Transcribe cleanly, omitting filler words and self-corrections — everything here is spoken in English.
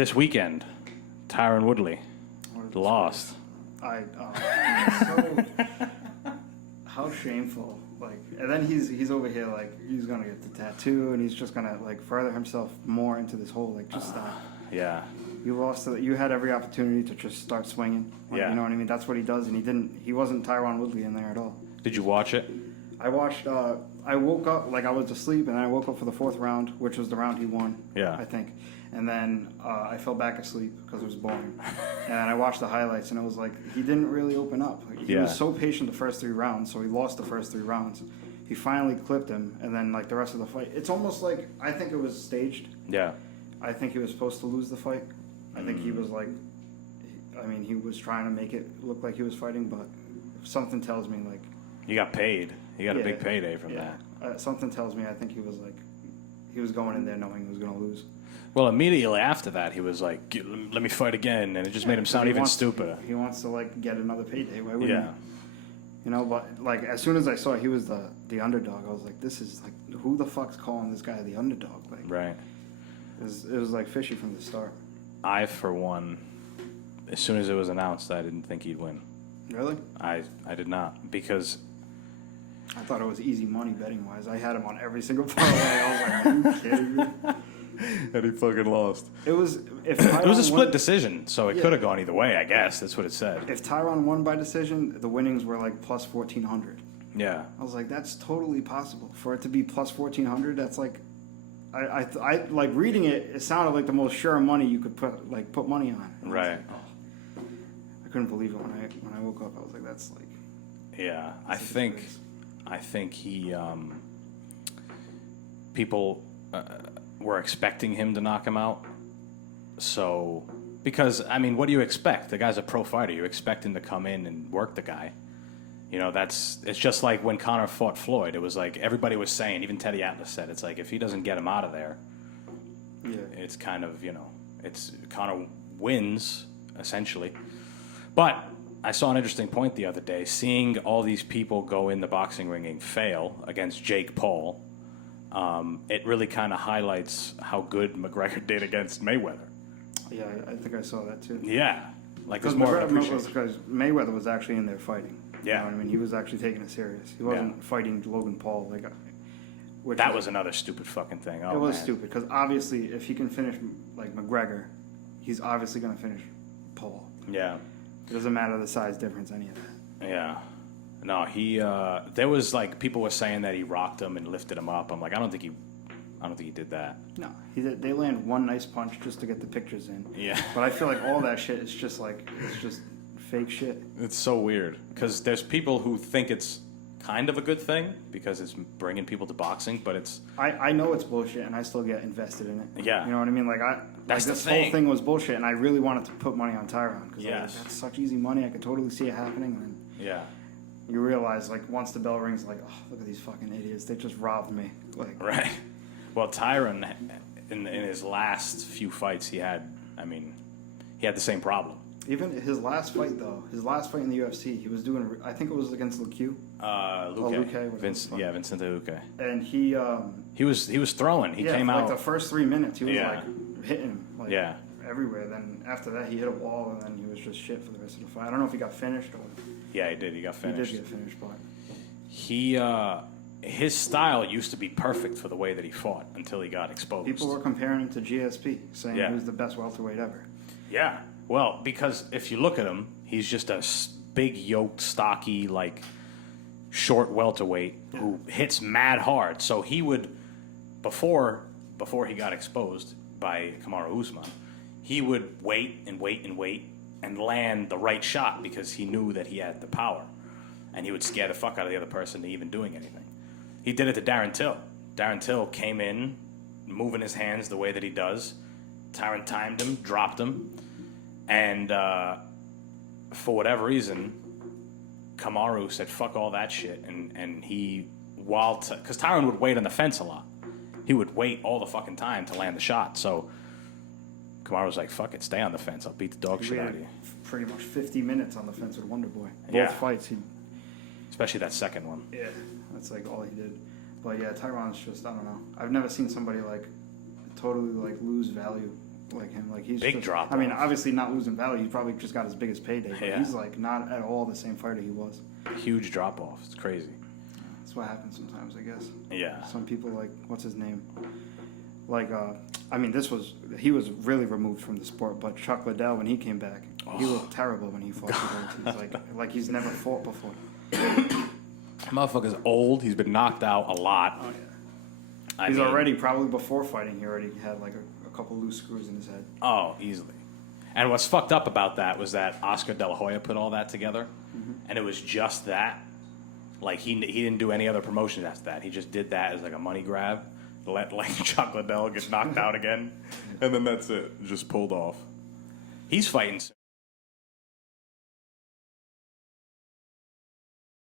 This weekend, Tyron Woodley lost. So how shameful. Like, and then he's over here like he's gonna get the tattoo and he's just gonna like further himself more into this hole. Like, just stop. Yeah. You lost. You had every opportunity to just start swinging. Like, Yeah. You know what I mean? That's what he does, and he didn't. He wasn't Tyron Woodley in there at all. Did you watch it? I watched. I woke up like I was asleep, and then I woke up for the fourth round, which was the round he won. Yeah. I think. And then I fell back asleep because it was boring. And I watched the highlights, and it was like he didn't really open up. He was so patient the first 3 rounds, so he lost the first 3 rounds. He finally clipped him, and then like the rest of the fight, it's almost like I think it was staged. Yeah. I think he was supposed to lose the fight. I think he was like, I mean, he was trying to make it look like he was fighting, but something tells me like You got paid. You got a big payday from that. Something tells me I think he was like, he was going in there knowing he was going to lose. Well, immediately after that, he was like, "Let me fight again," and it just made him sound even stupider. He wants to like get another payday. Why wouldn't he? Yeah. You know, but like as soon as I saw he was the underdog, I was like, this is like, who the fuck's calling this guy the underdog? Like, Right. it was like fishy from the start. I, for one, as soon as it was announced, I didn't think he'd win. Really? I did not, because I thought it was easy money betting wise. I had him on every single parlay. I was like, are you kidding me? and he fucking lost. It was It was a split decision, so it could have gone either way. I guess that's what it said. If Tyron won by decision, the winnings were like plus 1,400. Yeah. I was like, that's totally possible. For it to be plus 1,400, that's like, I like reading it. It sounded like the most sure money you could put money on. Right. Like, oh. I couldn't believe it when I woke up. I was like, that's like. Yeah, I think he people were expecting him to knock him out. So, because I mean, what do you expect? The guy's a pro fighter. You expect him to come in and work the guy. You know, it's just like when Conor fought Floyd. It was like everybody was saying, even Teddy Atlas said, it's like if he doesn't get him out of there, it's kind of, you know, it's Conor wins essentially. But I saw an interesting point the other day, seeing all these people go in the boxing ring and fail against Jake Paul. It really kind of highlights how good McGregor did against Mayweather. Yeah, I think I saw that too. Yeah, like because Mayweather was actually in there fighting. Yeah, you know what I mean, he was actually taking it serious. He wasn't fighting Logan Paul. That was another stupid fucking thing. Oh, it was stupid because obviously, if he can finish like McGregor, he's obviously going to finish Paul. Yeah, it doesn't matter the size difference, any of that. Yeah. No, he. There was like people were saying that he rocked him and lifted him up. I'm like, I don't think he did that. No, they land one nice punch just to get the pictures in. Yeah. But I feel like all that shit is just like it's just fake shit. It's so weird because there's people who think it's kind of a good thing because it's bringing people to boxing, but it's. I know it's bullshit, and I still get invested in it. Yeah. You know what I mean? Like this whole thing was bullshit, and I really wanted to put money on Tyron because that's such easy money. I could totally see it happening. And yeah. You realize, like, once the bell rings, like, oh, look at these fucking idiots. They just robbed me. Like, right. Well, Tyron, in his last few fights, he had the same problem. Even his last fight, though, in the UFC, he was doing, I think it was against Luque. Luque. Vincent Luque. And he was throwing. He came out. Like the first 3 minutes, he was, like, hitting him. Like, yeah. Everywhere. Then after that, he hit a wall, and then he was just shit for the rest of the fight. I don't know if he got finished or. Yeah, he did. He got finished. He did get finished, but his style used to be perfect for the way that he fought until he got exposed. People were comparing him to GSP, saying he was the best welterweight ever. Yeah, well, because if you look at him, he's just a big, yoked, stocky, like short welterweight who hits mad hard. So he would, before he got exposed by Kamaru Usman, he would wait and wait and wait and land the right shot because he knew that he had the power. And he would scare the fuck out of the other person to even doing anything. He did it to Darren Till. Darren Till came in, moving his hands the way that he does. Tyron timed him, dropped him. And for whatever reason, Kamaru said, fuck all that shit. And he, because Tyron would wait on the fence a lot. He would wait all the fucking time to land the shot. So Kamaru was like, fuck it, stay on the fence. I'll beat the dog shit out of you. Pretty much 50 minutes on the fence with Wonder Boy. Both fights. Especially that second one. Yeah, that's like all he did. But yeah, Tyron's just, I don't know. I've never seen somebody like totally like lose value like him. Like he's Big just, drop I mean, off. obviously not losing value. He probably just got his biggest payday. But Yeah. he's like not at all the same fighter he was. Huge drop off. It's crazy. That's what happens sometimes, I guess. Yeah. Some people like what's his name? Like I mean, he was really removed from the sport. But Chuck Liddell, when he came back, he looked terrible when he fought. He's like he's never fought before. Motherfucker's old. He's been knocked out a lot. Oh yeah. He's already probably before fighting. He already had like a couple loose screws in his head. Oh, easily. And what's fucked up about that was that Oscar De La Hoya put all that together, and it was just that. Like he didn't do any other promotion after that. He just did that as like a money grab, let like Chuck Liddell get knocked out again, and then that's it. Just pulled off. He's fighting.